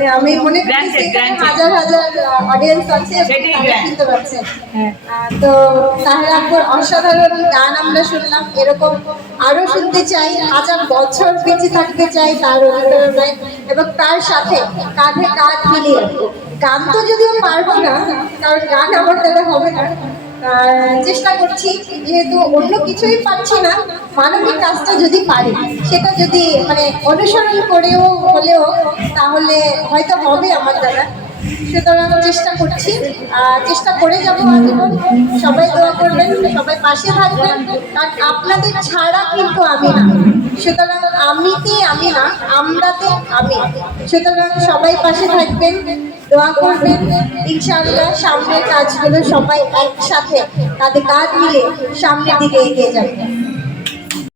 মানে আমি মনে করছি হাজার হাজার অডিয়েন্স আছে শুনতে পাচ্ছেন। তো তাহলে আপনার অসাধারণ গান আমরা শুনলাম, এরকম আরো শুনতে চাই, হাজার বছর বেঁচে থাকতে চাই তার অনুপ্রেরণায় এবং তার সাথে কাঁধে কাঁধ মিলিয়ে। গান তো যদিও পারবো না, কারণ গান আমার দ্বারা হবে না, চেষ্টা করছি, যেহেতু অন্য কিছুই পারছি না, মানবিক কাজটা যদি পারি, সেটা যদি মানে অনুসরণ করেও হলেও তাহলে হয়তো হবে আমার দ্বারা। সুতরাং চেষ্টা করছি, চেষ্টা করে যাবো আজীবন। সবাই দোয়া করবেন, সবাই পাশে থাকবেন, কারণ আপনাদের ছাড়া কিন্তু আমি না। সুতরাং আমিতে আমি না, আমরাতে আমি। সুতরাং সবাই পাশে থাকবেন, দোয়া করবেন, ইনশাআল্লাহ সামনের কাজগুলো সবাই একসাথে কাঁধে কাঁধ মিলে সামনের দিকে এগিয়ে যাবে।